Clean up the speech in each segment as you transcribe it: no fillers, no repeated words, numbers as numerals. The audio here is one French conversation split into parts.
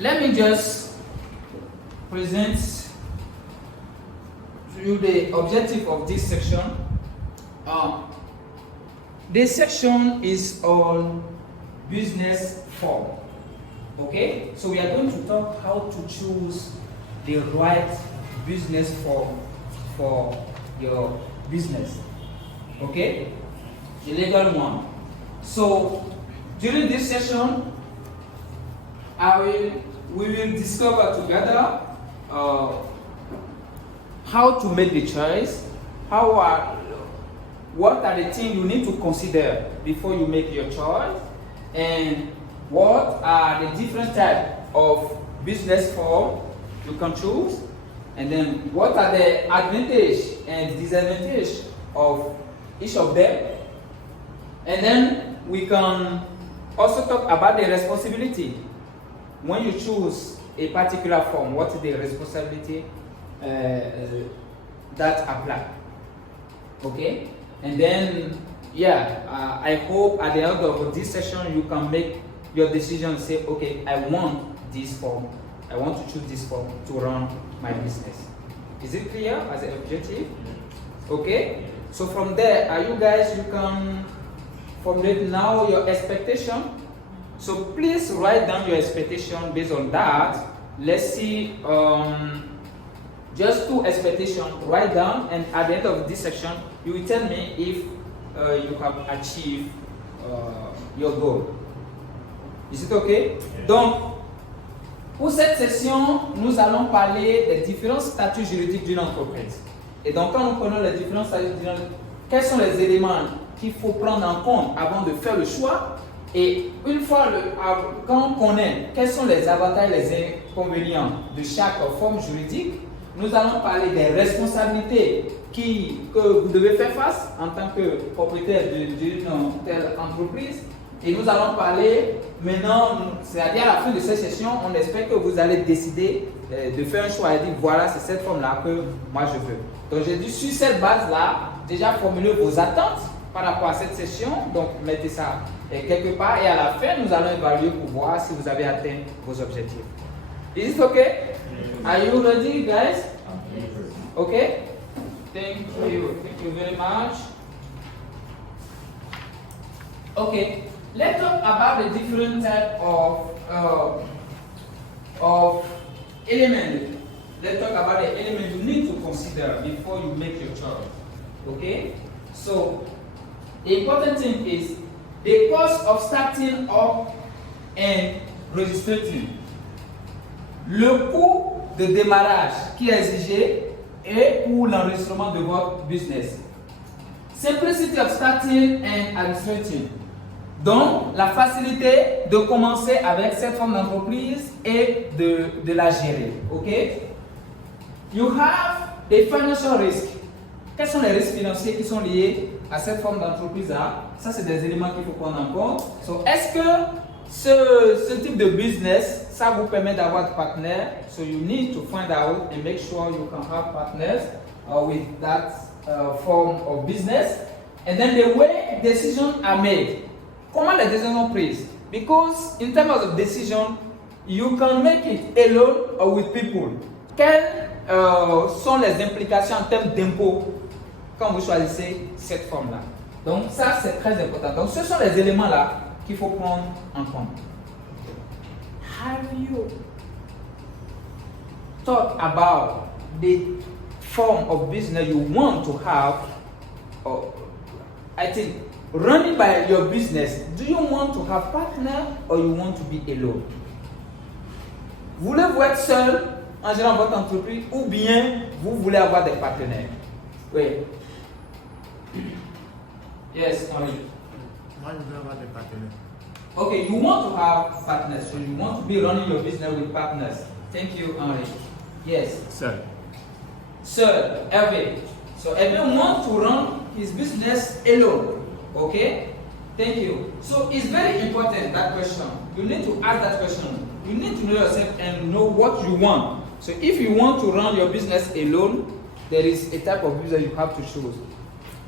let me just present to you the objective of this section. This section is on business form. Okay, so we are going to talk how to choose the right business form for your business. Okay, the legal one. So during this session, we will discover together how to make the choice, what are the things you need to consider before you make your choice, and what are the different types of business form you can choose, and then what are the advantage and disadvantage of each of them. And then we can also talk about the responsibility. When you choose a particular form, what is the responsibility that apply? Okay? And then, I hope at the end of this session you can make your decision and say, okay, I want this form. I want to choose this form to run my business. Is it clear as an objective? Okay? So from there, you can formulate now your expectation. So please write down your expectation based on that. Let's see, just 2 expectations, write down, and at the end of this section, you will tell me if you have achieved your goal. Is it okay? Donc, pour cette session, nous allons parler des différents statuts juridiques d'une entreprise. Et donc, quand nous prenons les différents statuts d'une entreprise, quels sont les éléments qu'il faut prendre en compte avant de faire le choix? Et une fois, quand on connaît quels sont les avantages et les inconvénients de chaque forme juridique, nous allons parler des responsabilités que vous devez faire face en tant que propriétaire d'une telle entreprise. Et nous allons parler maintenant, c'est-à-dire à la fin de cette session, on espère que vous allez décider de faire un choix et dire voilà, c'est cette forme-là que moi je veux. Donc j'ai dit sur cette base-là, déjà formuler vos attentes par rapport à cette session. Donc mettez ça quelque part et à la fin, nous allons évaluer pour voir si vous avez atteint vos objectifs. Is it okay? Are you ready, guys? Okay? Thank you very much. Okay. Let's talk about the different type of elements. Let's talk about the elements you need to consider before you make your choice. Okay? So, the important thing is the cost of starting up and registering. Le coût de démarrage qui est exigé et pour l'enregistrement de votre business. Simplicity of starting and administrating. Donc, la facilité de commencer avec cette forme d'entreprise et de la gérer. OK? You have the financial risk. Quels sont les risques financiers qui sont liés à cette forme d'entreprise-là? Ça, c'est des éléments qu'il faut prendre en compte. So, est-ce que ce type de business, ça vous permet d'avoir des partenaires? So, you need to find out and make sure you can have partners with that form of business. And then the way decisions are made. Comment les décisions sont prises? Because in terms of decision, you can make it alone or with people. Quelles sont les implications en termes d'impôts quand vous choisissez cette forme-là? Donc ça, c'est très important. Donc ce sont les éléments-là qu'il faut prendre en compte. Have you thought about the form of business you want to have? I think running by your business, do you want to have partner or you want to be alone? Voulez-vous être seul en gérant votre entreprise ou bien vous voulez avoir des partenaires? Oui. Yes, Henri. Moi, je veux avoir des partenaires. Okay, you want to have partners, so you want to be running your business with partners. Thank you, Henri. Yes. Seul. Sir, Hervé. So Hervé wants to run his business alone. Okay? Thank you. So it's very important, that question. You need to ask that question. You need to know yourself and know what you want. So if you want to run your business alone, there is a type of business you have to choose.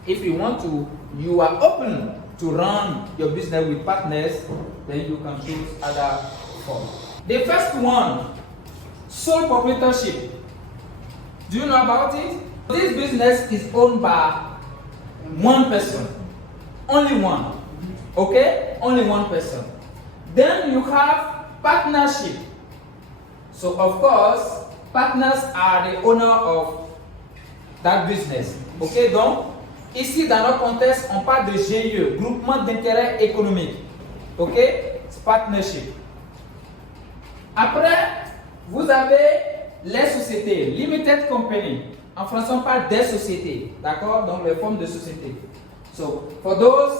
If you are open to run your business with partners, then you can choose other forms. The first one, sole proprietorship. Do you know about it? This business is owned by one person. Only one. Okay? Only one person. Then you have partnership. So of course, partners are the owner of that business. Ok, donc ici dans notre contexte, on parle de GIE, groupement d'intérêt économique. Ok, c'est partnership. Après, vous avez les sociétés, limited company. En français, on parle des sociétés, d'accord? Donc les formes de sociétés. So for those,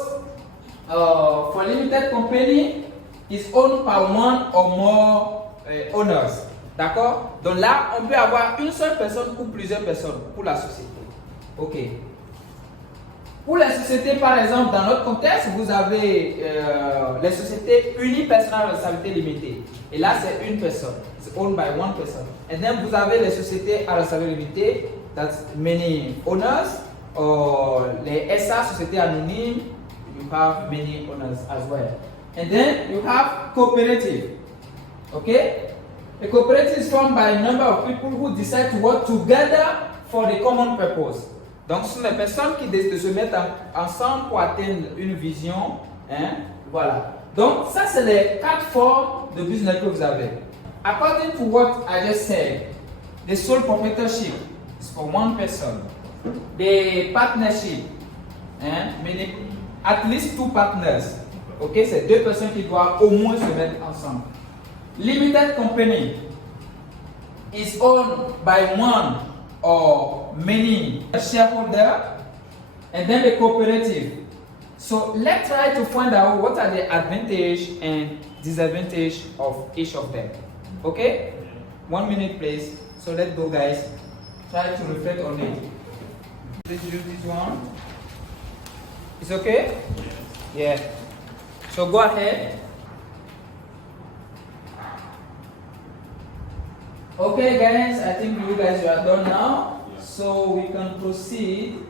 for limited company, is owned by one or more owners. D'accord? Donc là, on peut avoir une seule personne ou plusieurs personnes pour la société. Ok. Pour les sociétés, par exemple, dans notre contexte, vous avez les sociétés unipersonnelles à responsabilité limitée. Et là, c'est une personne. C'est owned by one person. Et then, vous avez les sociétés à responsabilité limitée, that's many owners. Or les SA, sociétés anonymes, you have many owners as well. And then, you have cooperative. Okay? A cooperative is formed by a number of people who decide to work together for the common purpose. Donc, ce sont les personnes qui décident de se mettre ensemble pour atteindre une vision. Hein? Voilà. Donc, ça, c'est les 4 formes de business que vous avez. According to what I just said, the sole proprietorship is for one person. The partnership, meaning at least 2 partners. Ok, c'est 2 personnes qui doivent au moins se mettre ensemble. Limited company is owned by one or many shareholders, and then the cooperative. So let's try to find out what are the advantage and disadvantage of each of them. Okay? 1 minute please. So let's go guys. Try to reflect on it. Please use this one. It's okay? Yeah. So go ahead. Okay guys, I think you guys are done now. So we can proceed.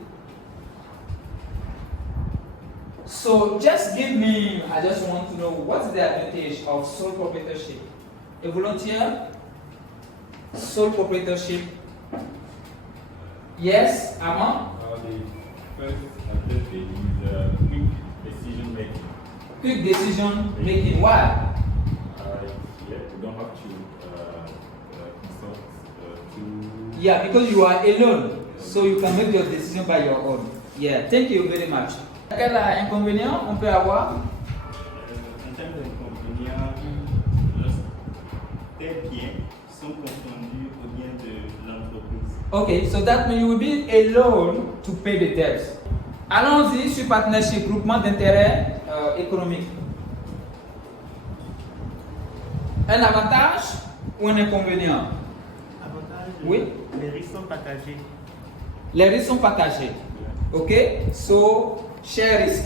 So just give me, I just want to know what's the advantage of sole proprietorship. A volunteer? Sole proprietorship. Yes, Amma? The first advantage is quick decision making. Quick decision making. Why? Yeah, you don't have to consult Yeah, because you are alone, so you can make your decision by your own. Yeah, thank you very much. Quel inconvénient on peut avoir? En termes d'inconvénients, tes biens sont confondus aux biens de l'entreprise. Okay, so that means you will be alone to pay the debts. Allons-y sur partnership, groupement d'intérêt économique. Un avantage ou un inconvénient? Avantage, Oui. les risques sont partagés. Les risques sont partagés. Okay, so share risk.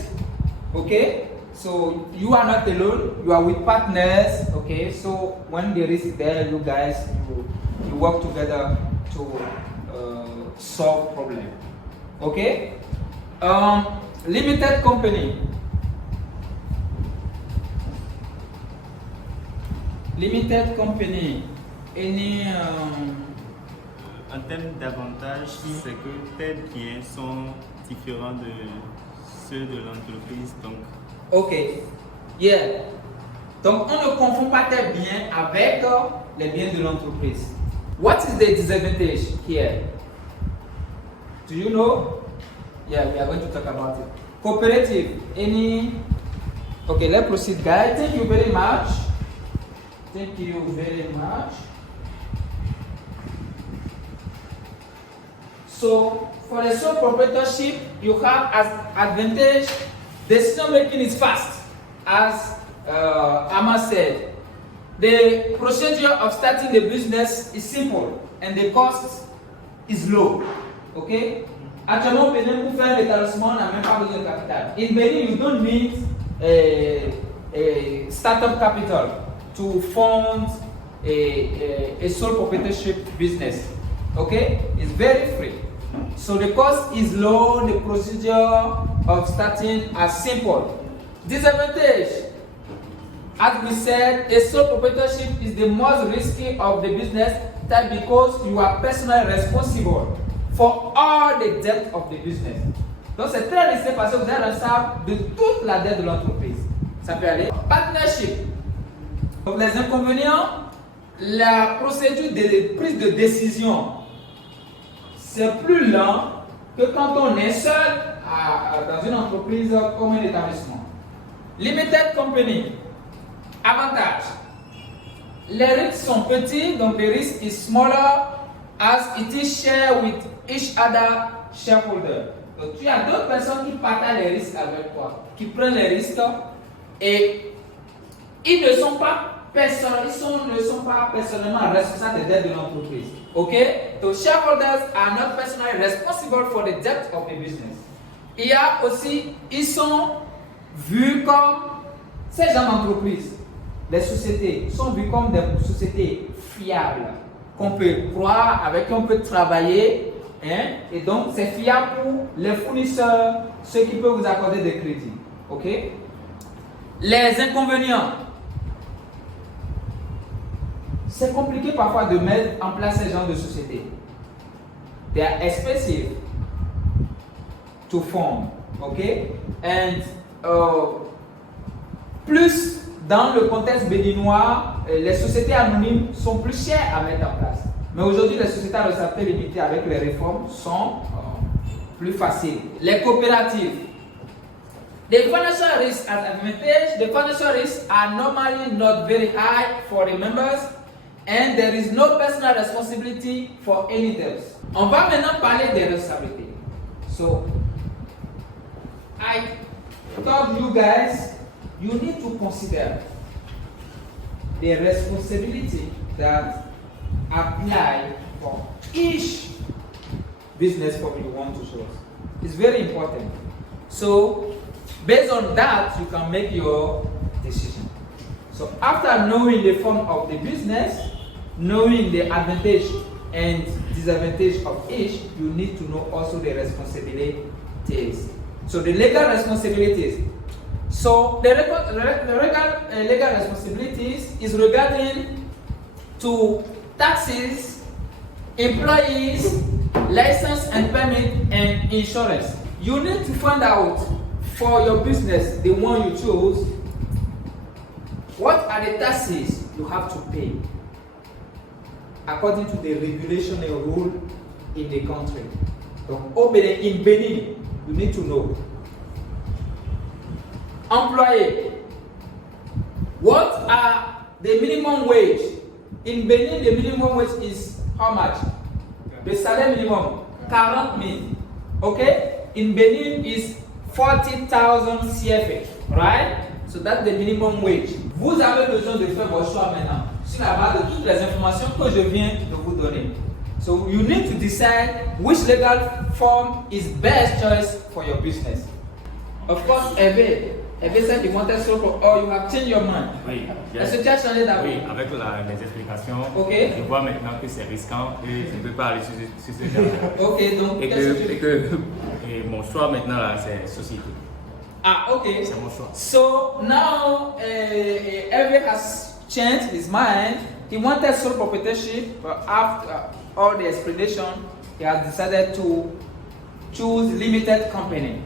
Okay, so you are not alone, you are with partners. Okay, so when the risk is there, you guys you work together to solve problem. Okay, limited company. Limited company. Any En termes d'avantages, c'est que tes biens sont différents de ceux de l'entreprise. Donc, ok, yeah. Donc on ne confond pas tes biens avec les biens de l'entreprise. What is the disadvantage here? Do you know? Yeah, we are going to talk about it. Cooperative, any? Okay, let's proceed, guys. Thank you very much. Thank you very much. So for the sole proprietorship, you have as advantage, decision making is fast, as Amma said. The procedure of starting the business is simple and the cost is low. Okay? Actuellement, Benin, pour faire l'établissement, on n'a même pas besoin de capital. In Benin, you don't need a startup capital to fund a sole proprietorship business. Okay? It's very free. So the cost is low, the procedure of starting is simple. Disadvantage. as we said, a sole proprietorship is the most risky of the business type because you are personally responsible for all the debt of the business. Donc c'est très risqué parce que vous êtes responsable de toute la dette de l'entreprise. Ça peut aller. Partnership. Donc les inconvénients, la procédure de prise de décision, c'est plus lent que quand on est seul dans une entreprise comme un établissement. Limited company. Avantage. Les risques sont petits, donc the risk is smaller as it is shared with each other shareholder. Donc tu as d'autres personnes qui partagent les risques avec toi, qui prennent les risques et ils ne sont pas personnellement responsables des dettes de l'entreprise. Okay? So shareholders are not personally responsible for the debt of the business. Il y a aussi, ils sont vus comme ces gens d'entreprise. Les sociétés sont vues comme des sociétés fiables, qu'on peut croire, avec qui on peut travailler. Hein? Et donc, c'est fiable pour les fournisseurs, ceux qui peuvent vous accorder des crédits. Okay? Les inconvénients. C'est compliqué parfois de mettre en place ces genres de sociétés. They are expensive to form. Okay? And plus dans le contexte béninois, les sociétés anonymes sont plus chères à mettre en place. Mais aujourd'hui, les sociétés à responsabilité limitée avec les réformes sont plus faciles. Les coopératives. The financial risks as advantage, the financial risks are normally not very high for the members and there is no personal responsibility for any debts. On va maintenant parler des responsabilités. So, I told you guys, you need to consider the responsibility that apply for each business form you want to show us. It's very important. So, based on that, you can make your decision. So, after knowing the form of the business, knowing the advantage and disadvantage of each, you need to know also the responsibilities. So, the legal responsibilities. So, the legal responsibilities is regarding to taxes, employees, license and permit, and insurance. You need to find out for your business, the one you choose, what are the taxes you have to pay according to the regulation and rule in the country. So, in Benin, you need to know. Employee, what are the minimum wage? In Benin, the minimum wage is how much? The salary minimum, 40,000. Okay? In Benin is 40,000 CFA, right? So that's the minimum wage. Vous avez besoin de faire vos choix maintenant sur la base de toutes les informations que je viens de vous donner. So you need to decide which legal form is best choice for your business. Of course, Ebe said you wanted solo or you have changed your mind. Oui, Est-ce que tu as changé d'avis? oui, avec les explications, Ok. je vois maintenant que c'est risquant et je ne peux pas aller sur ce genre. Ok, donc Et mon choix maintenant là, c'est société. Ah, ok. C'est mon choix. So now Ebe has changed his mind. He wanted sole proprietorship, but after all the explanation, he has decided to choose limited company.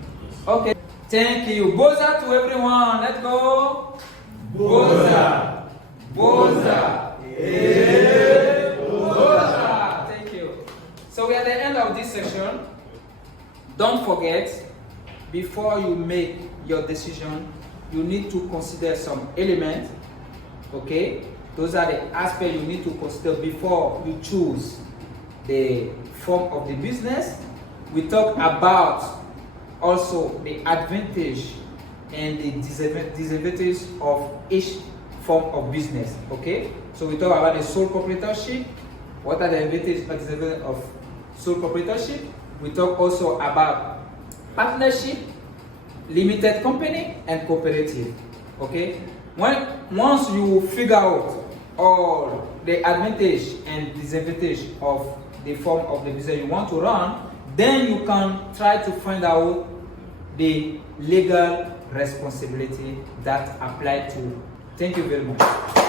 Okay. Thank you. Boza to everyone. Let's go. Boza. Boza. Yeah. Boza. Thank you. So we are at the end of this session. Don't forget, before you make your decision, you need to consider some elements. Okay? Those are the aspects you need to consider before you choose the form of the business. We talk about also the advantage and the disadvantage of each form of business. Okay, so we talk about the sole proprietorship. What are the advantages and disadvantages of sole proprietorship? We talk also about partnership, limited company, and cooperative. Okay, once you figure out all the advantage and disadvantage of the form of the business you want to run, then you can try to find out the legal responsibility that apply to Thank you very much.